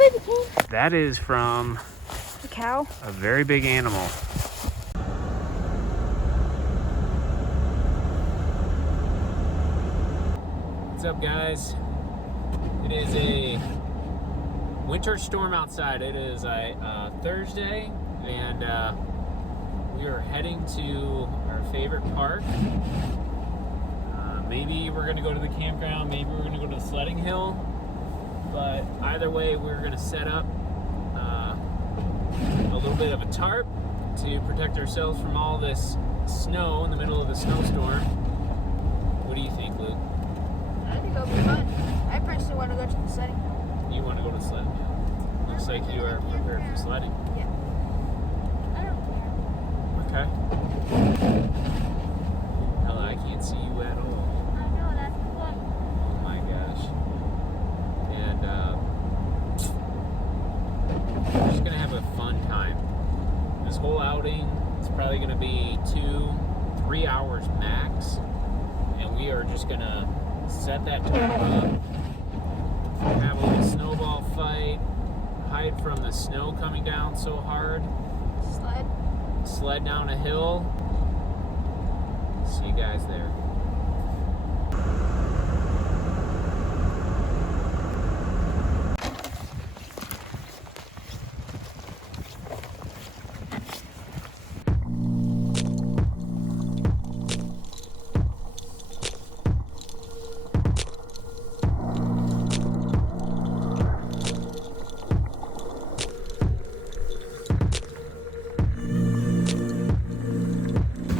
baby cane. That is from A cow. a very big animal. What's up, guys? It is a winter storm outside. It is a Thursday, and we are heading to our favorite park. Maybe we're gonna go to the campground, maybe we're gonna go to the sledding hill, but either way, we're gonna set up a little bit of a tarp to protect ourselves from all this snow in the middle of the snowstorm. What do you think, Luke? I think it'll be fun. I personally want to go to the sledding hill. You want to go to the sledding hill? Looks like you are prepared for sledding. Yeah. I don't care. Okay. Ella, I can't see you at all. I know, that's the fun. Oh my gosh. And we're just gonna have a fun time. This whole outing is probably gonna be 2-3 hours max, and we are just gonna set that tarp up, have a little snowball fight, hide from the snow coming down so hard, sled down a hill. See you guys there.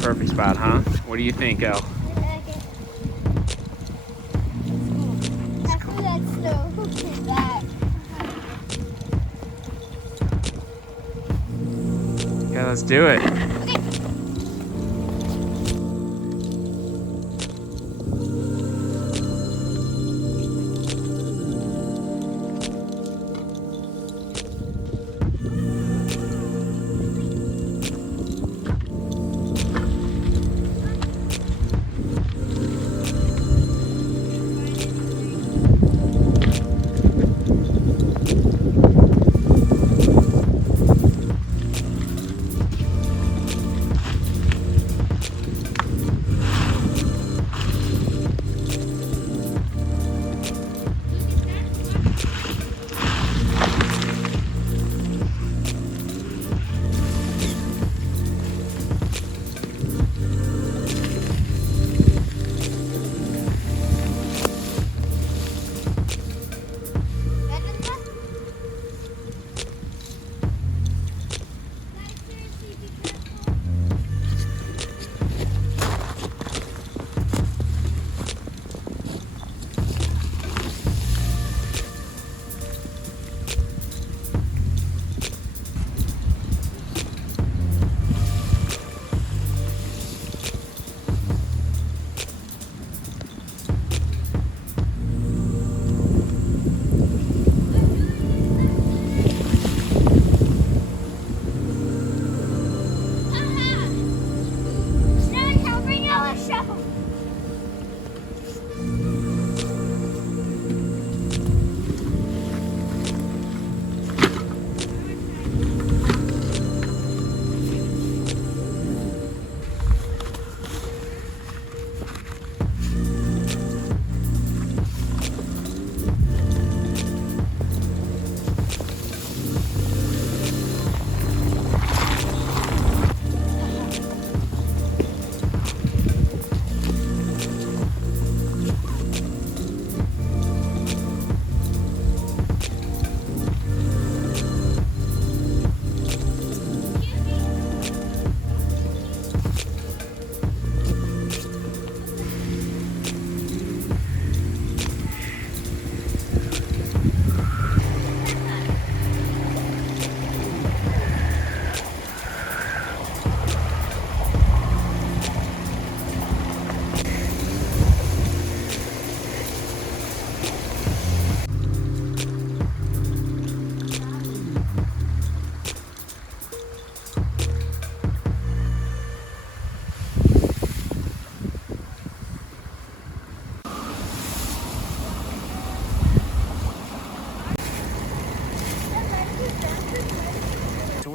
Perfect spot, huh? What do you think, El? After that snow, who came back? Yeah, let's do it.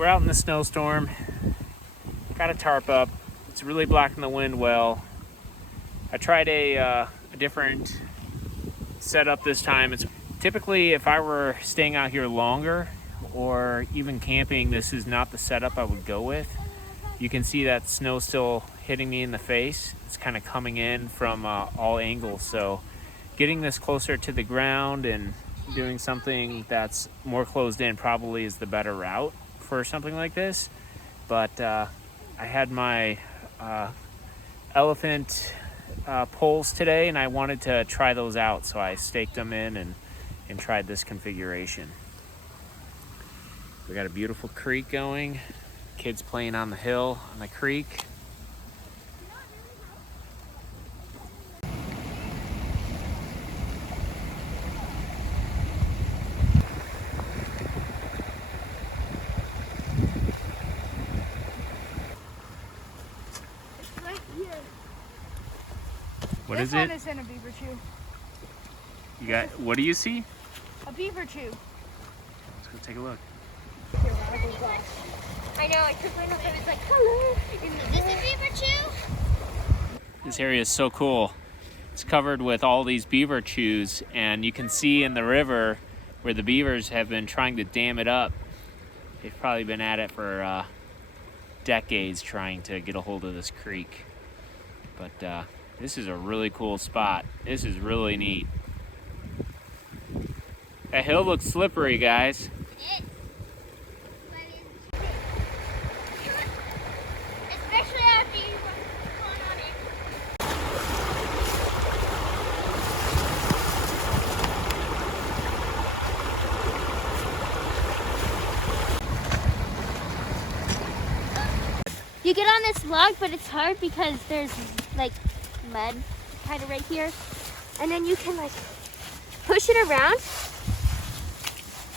we're out in the snowstorm. Got a tarp up. It's really blocking the wind well. I tried a different setup this time. It's typically, if I were staying out here longer or even camping, this is not the setup I would go with. You can see that snow still hitting me in the face. It's kind of coming in from all angles. So getting this closer to the ground and doing something that's more closed in probably is the better route for something like this. But I had my elephant poles today and I wanted to try those out, so I staked them in and tried this configuration. We got a beautiful creek going, kids playing on the hill on the creek. Right here. What This is one it? is in a beaver chew. You got, what do you see? A beaver chew. Let's go take a look. I know, I took one up and it's like, hello. Is this a beaver chew? This area is so cool. It's covered with all these beaver chews, and you can see in the river where the beavers have been trying to dam it up. They've probably been at it for decades trying to get a hold of this creek. But this is a really cool spot. This is really neat. That hill looks slippery, guys. Especially after you run on it. You get on this log, but it's hard because there's like mud kind of right here. And then you can like push it around.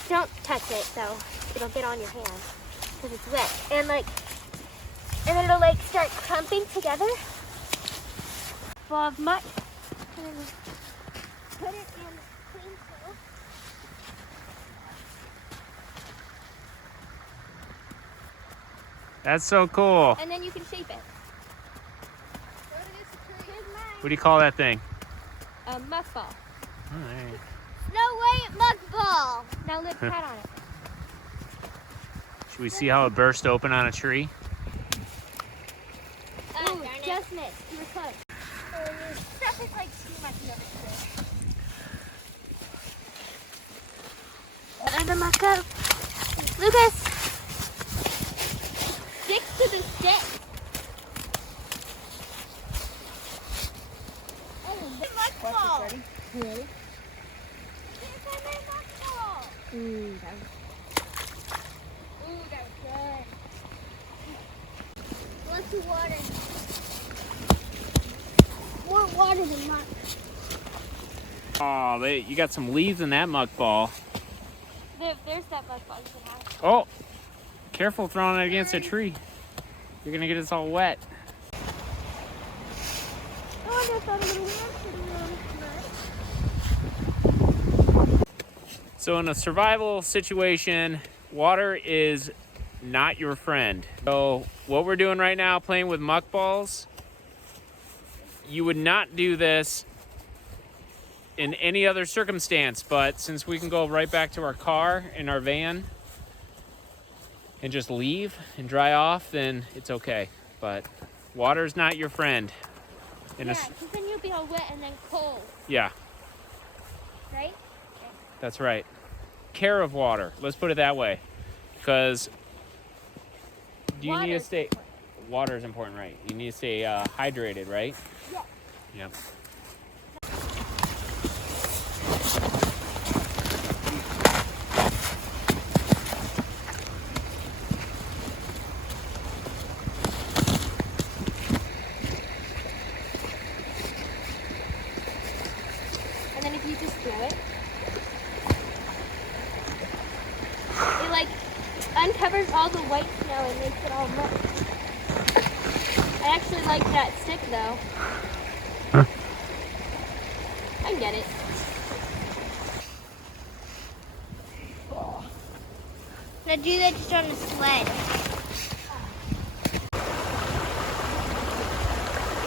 Don't touch it though. It'll get on your hand because it's wet. And then it'll like start clumping together. Ball of muck. And then put it in clean soil. That's so cool. And then you can shape it. What do you call that thing? A muck ball. All right. No way, muck ball. Now look, pat on it. Should we see how it burst open on a tree? Ooh, just missed. You were close. Stuff is like too much over here. Let the muck go. Lucas! Stick to the stick. Oh, the muck ball. Ready? Here's my muck ball. Ooh, Ooh, that was good. Lots of water. More water than muck. Oh, you got some leaves in that muck ball. There's that muck ball you can have. Oh, careful throwing it against a tree. You're gonna get us all wet. Oh, I thought a little So in a survival situation, water is not your friend. So what we're doing right now, playing with muck balls, you would not do this in any other circumstance, but since we can go right back to our car in our van and just leave and dry off, then it's okay. But water's not your friend. Yeah, because then you'll be all wet and then cold, Yeah, right? that's right. Care of water, let's put it that way. Because do you need to stay... Water is important, right? You need to stay hydrated, right? Yeah. Yep. And then if you just do it, it like uncovers all the white snow and makes it all muck. I actually like that stick though. Huh? I get it. Now do that just on a sled.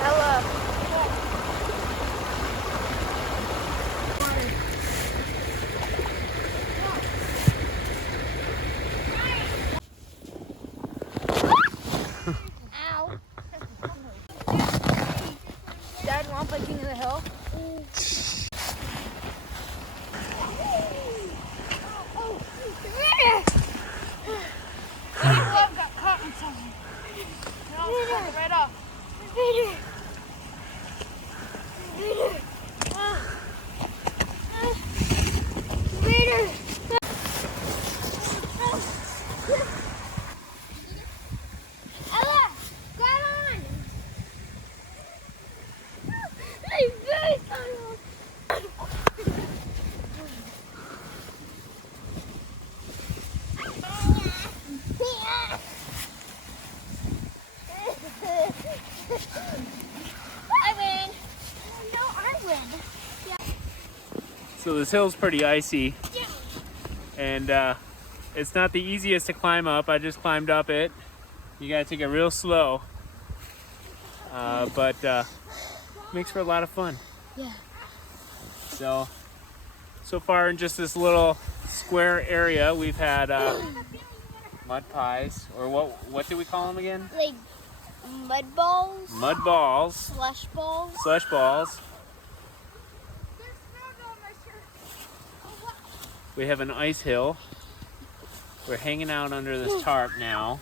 Ella. Ow. Dad, want to play King of the Hill? My glove got caught in something. No, cut it right off. Ella, grab on! My face! I win. No, I win. So this hill's pretty icy, and it's not the easiest to climb up. I just climbed up it. You gotta take it real slow, but makes for a lot of fun. Yeah. So far in just this little square area, we've had mud pies, or what do we call them again? Like mud balls? Mud balls. Slush balls? Slush balls. We have an ice hill. We're hanging out under this tarp now.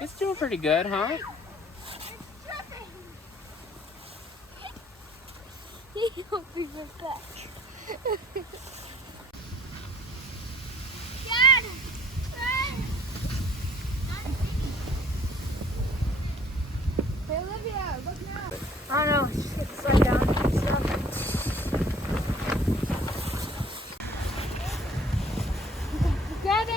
It's doing pretty good, huh? He'll be right back. Dad! Hey, Olivia, look now. I don't know. It's slide down. Stop. Grab it!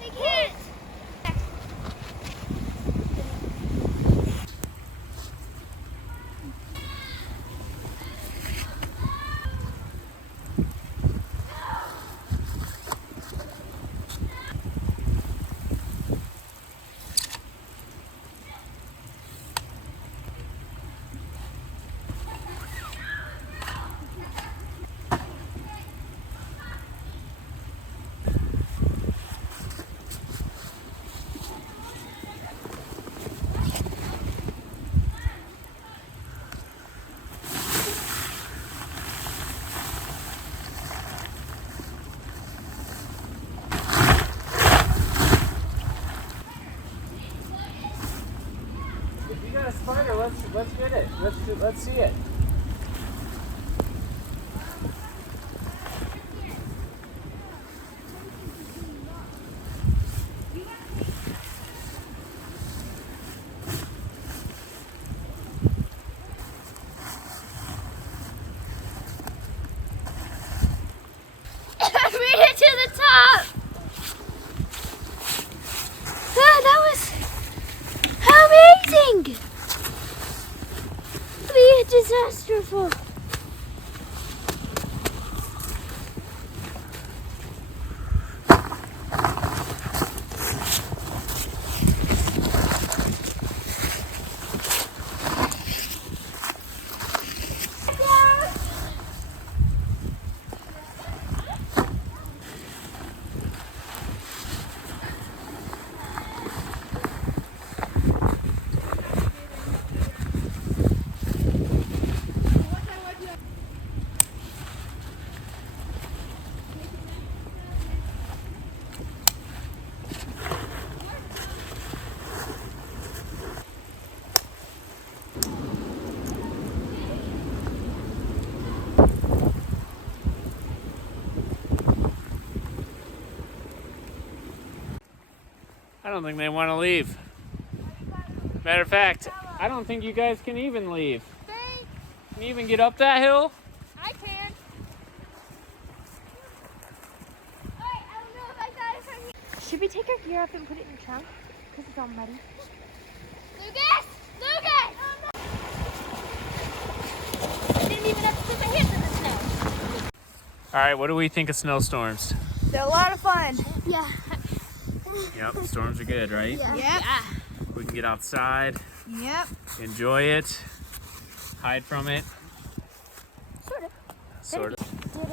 I can't! If you got a spider, let's get it. Let's see it. I made it to the top! That was amazing! Be disasterful. I don't think they want to leave. Matter of fact, I don't think you guys can even leave. Can you even get up that hill? I can. Should we take our gear up and put it in the trunk? Because it's all muddy. Lucas! Lucas! Then didn't even have to put my hands in the snow. All right, what do we think of snowstorms? They're a lot of fun. Yeah. Yep, storms are good, right? Yeah. Yep. Yeah. We can get outside, Yep. enjoy it, hide from it. Sort of. Sort of. Did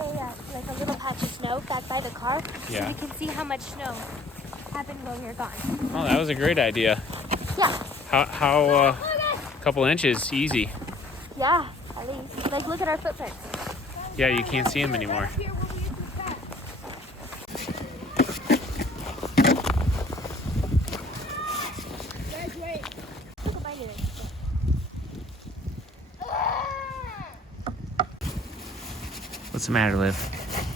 like a little patch of snow back by the car, Yeah. so we can see how much snow happened while we were gone. Oh, that was a great idea. Yeah. How couple inches, easy. Yeah, at least. Like, look at our footprints. Yeah, you can't see them anymore. Right here where we used to pass. Guys, wait. Look at my ears. What's the matter, Liv?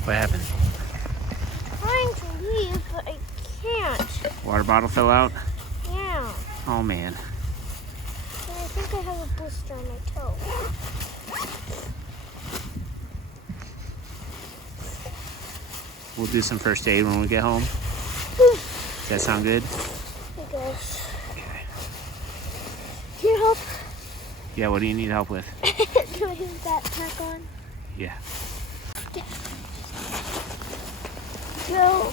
What happened? Trying to leave, but I can't. Water bottle fell out? Yeah. Oh, man. And I think I have a blister on my toe. We'll do some first aid when we get home. Does that sound good? I guess. Can you help? Yeah, what do you need help with? Can I have that pack on? Yeah. Go.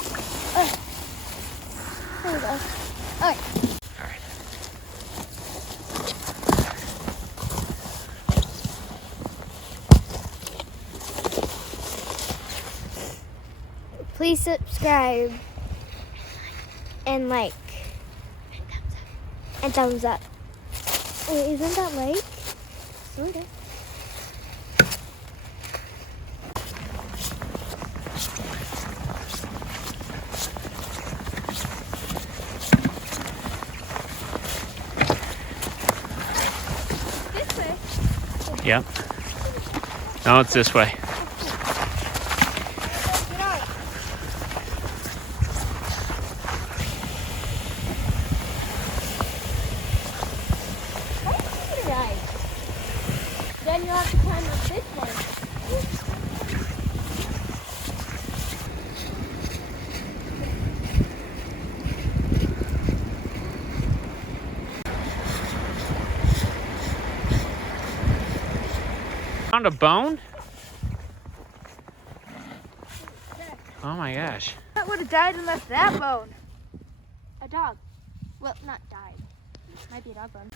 There we go. Alright. All right. Please subscribe and like and thumbs up. Wait, isn't that like? Sort of. This way. Yep. No, it's this way. Get out. Right. Then you'll have to climb up this way. Found a bone? Oh my gosh. That would have died and left that bone. A dog. Well, not died. Might be a dog bone.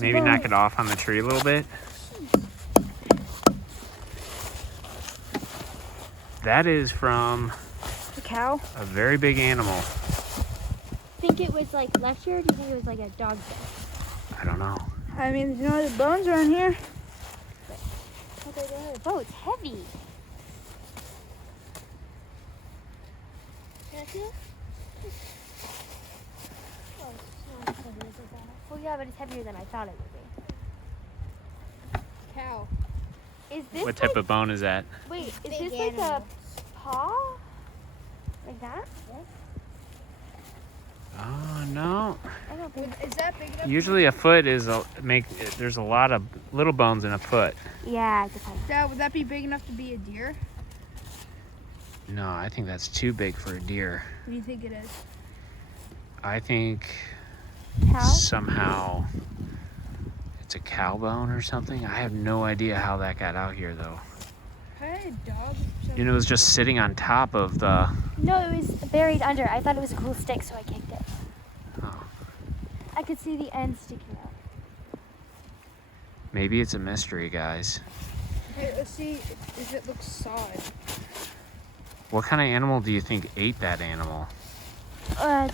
Maybe knock it off on the tree a little bit. That is from A cow? a very big animal. Think it was like left here, or do you think it was like a dog bone? I don't know. I mean, you know the bones are in here. Oh, it's heavy. Can I see it? Oh, it's not as heavy as I thought. Well, yeah, but it's heavier than I thought it would Cow. be. Is this What type of bone is that? Wait, is Big this like animal. a paw? Like that? Oh no. I don't think. Is that big enough? Usually a foot is there's a lot of little bones in a foot. Yeah, it depends. Dad, would that be big enough to be a deer? No, I think that's too big for a deer. What do you think it is? I think Cow? somehow it's a cow bone or something. I have no idea how that got out here though. Probably a dog. You know, it was just sitting on top of the. No, it was buried under. I thought it was a cool stick, so I kicked it. Oh, I could see the end sticking out. maybe it's a mystery, guys. Okay, let's see if it looks solid. What kind of animal do you think ate that animal? It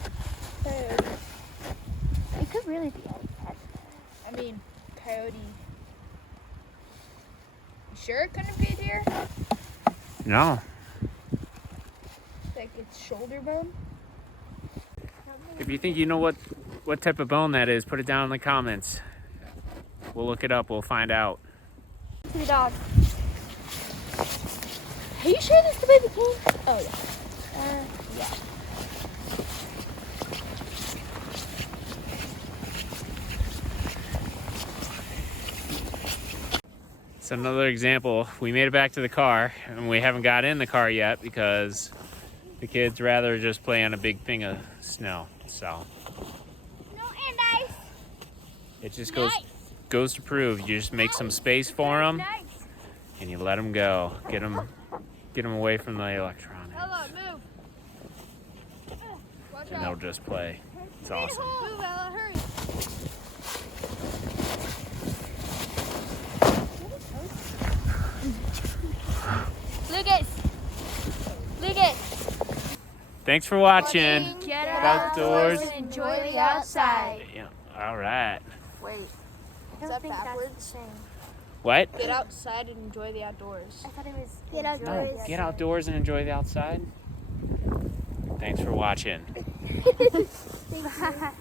could really be a pet. I mean, coyote. You sure it couldn't be a deer? No. Like its shoulder bone? If you think you know what type of bone that is, put it down in the comments. We'll look it up. We'll find out. To the dog. Are you sure this is the baby cane? Oh, yeah. Yeah. It's another example. We made it back to the car, and we haven't got in the car yet because the kids rather just play on a big thing of snow. So No, and ice. it just goes. Nice. goes to prove. You just make some space for them, Nice. and you let them go. Get them away from the electronics, Ella, move. Watch and they'll out. just play. It's awesome. Move, Ella, hurry. Lucas. Lucas. Thanks for watching. Get Outdoors. and enjoy the outside. Yeah. All right. Wait, I Is that backwards? What? get outside and enjoy the outdoors. I thought it was get No, outdoors. get outdoors and enjoy the outside. Thanks for watching. Bye.